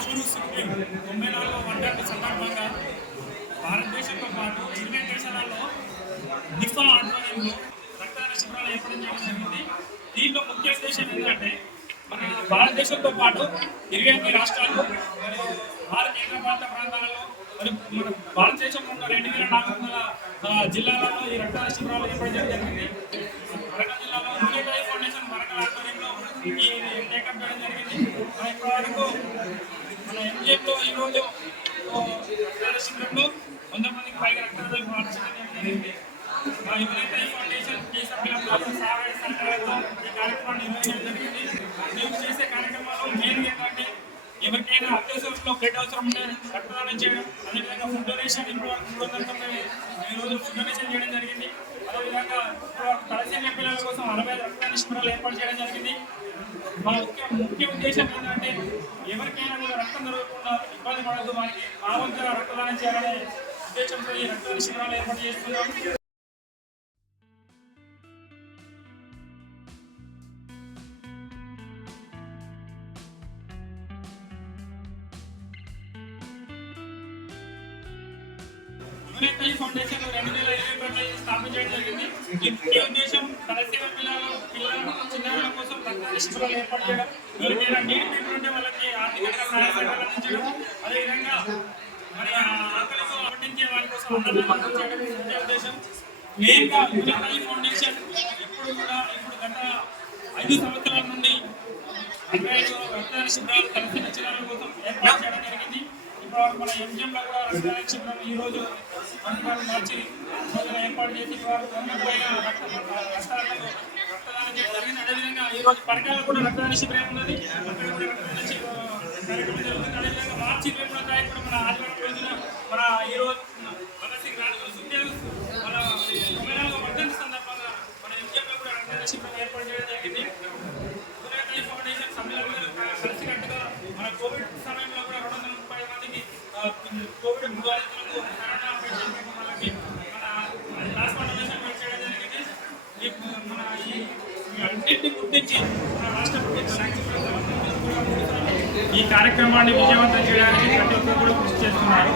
Rajaguru supreme 94వ వర్ధంతి సందర్భంగా భారతదేశంతో పాటు 20 దేశాలలో నిఫా ఆధ్వర్యంలో రక్తదాన శిబిరాలు ఏర్పాటు చేయడం జరిగింది. దీంట్లో ముఖ్య ఉద్దేశం ఏంటంటే మన భారతదేశంతో పాటు 28 రాష్ట్రాలు మరియు 6 కేంద్రపాలిత ప్రాంతాలలో మరి మన భారతదేశంలో ఉన్న 2400 జిల్లాలలో ఈ రక్తదాన శిబిరాలు ఏర్పాటు చేయడం జరిగింది. వరంగల్ జిల్లాలో యూనిట్ లైఫ్ ఫౌండేషన్ వరంగల్ ఆధ్వర్యంలో ఈ టేకప్ చేయడం జరిగింది. ఇప్పటివరకు మన ఎంజిఎంలో ఈరోజు రక్తదాన శిబిరంలో 100 మందికి పైగా రక్తదానాలు పాల్గొనడం జరిగింది. మా యూనిట్ లైఫ్ ఫౌండేషన్ ఈ సభ్యులందరూ సహాయ సహకారాలతో ఈ కార్యక్రమాన్ని నిర్వహించడం జరిగింది. మేము చేసే కార్యక్రమాలు మెయిన్ ఏంటంటే ఎవరికైనా అత్యవసరంలో బ్లడ్ అవసరం ఉంటే రక్తదానం చేయడం, అదేవిధంగా ఫుడ్ డొనేషన్ ఇప్పుడు 390 ఈరోజు ఫుడ్ డొనేషన్ చేయడం జరిగింది. అదేవిధంగా తలసేమియా పిల్లల కోసం 65 రక్తదాన శిబిరాలు ఏర్పాటు చేయడం జరిగింది. మా ముఖ్య ఉద్దేశం ఏంటంటే ఎవరికైనా కూడా రక్తం దొరకకుండా ఇబ్బంది పడద్దు, వారికి మా వంతుగా రక్తదానం చేయాలనే ఉద్దేశంతో ఈ రక్తదాన శిబిరాలు ఏర్పాటు చేస్తున్నాం. యూనిట్ లైఫ్ ఫౌండేషన్ 2022లో స్థాపించడం జరిగింది. ఈ ముఖ్య ఉద్దేశం తలసేమియా పిల్లల చిన్నారుల కోసం రక్తదాన శిబిరాలు ఏర్పాటు చేయడం, ఎవరికైనా నీటి పీపుల్ ఉంటే వాళ్ళకి ఆర్థికంగా సహాయ సహకారాలు అందించడం, అదేవిధంగా మరి ఆకలితో అలమటించే వారి కోసం అన్నదానం చేయడం ముఖ్య ఉద్దేశం. మెయిన్గా యూనిట్ లైఫ్ ఫౌండేషన్ ఇప్పుడు గత 5 సంవత్సరాల నుండి 25 రక్తదాన శిబిరాలు తలసేమియా చిన్నారుల కోసం ఏర్పాటు చేయడం జరిగింది. ఇప్పుడు మన ఎంజిఎంలో కూడా రక్తదాన శిబిరం ఈరోజు మార్చి ఏర్పాటు చేసి వారు 100 పైగా రక్తదానం చేయడం జరిగింది. అదేవిధంగా ఈరోజు పరికరాలు కూడా రక్తదాన శిబిరం ఉన్నది, అక్కడ కూడా రక్తదాన కార్యక్రమం జరుగుతుంది. అదేవిధంగా మార్చి 23వ తారీఖు కూడా మన ఆదివారం రోజున మన ఈరోజు భగత్ సింగ్ రాజగురు సుఖ్దేవ్ మన 94వ వర్ధంతి సందర్భంగా మన ఎంజిఎంలో కూడా రక్తదాన శిబిరం ఏర్పాటు చేయడం జరిగింది. యూనిట్ లైఫ్ ఫౌండేషన్ సభ్యులందరూ కలిసికట్టుగా మన కోవిడ్ సమయంలో కూడా 230 మందికి కోవిడ్ బాధితులకు కరోనా పేషెంట్ వాళ్ళకి మన ప్లాస్మా డొనేషన్ చేయడం జరిగింది. మన ఈ అన్నింటినీ గుర్తించి మన రాష్ట్ర ప్రభుత్వం ఈ కార్యక్రమాన్ని విజయవంతం చేయడానికి ప్రతి ఒక్కరు కూడా కృషి చేస్తున్నారు.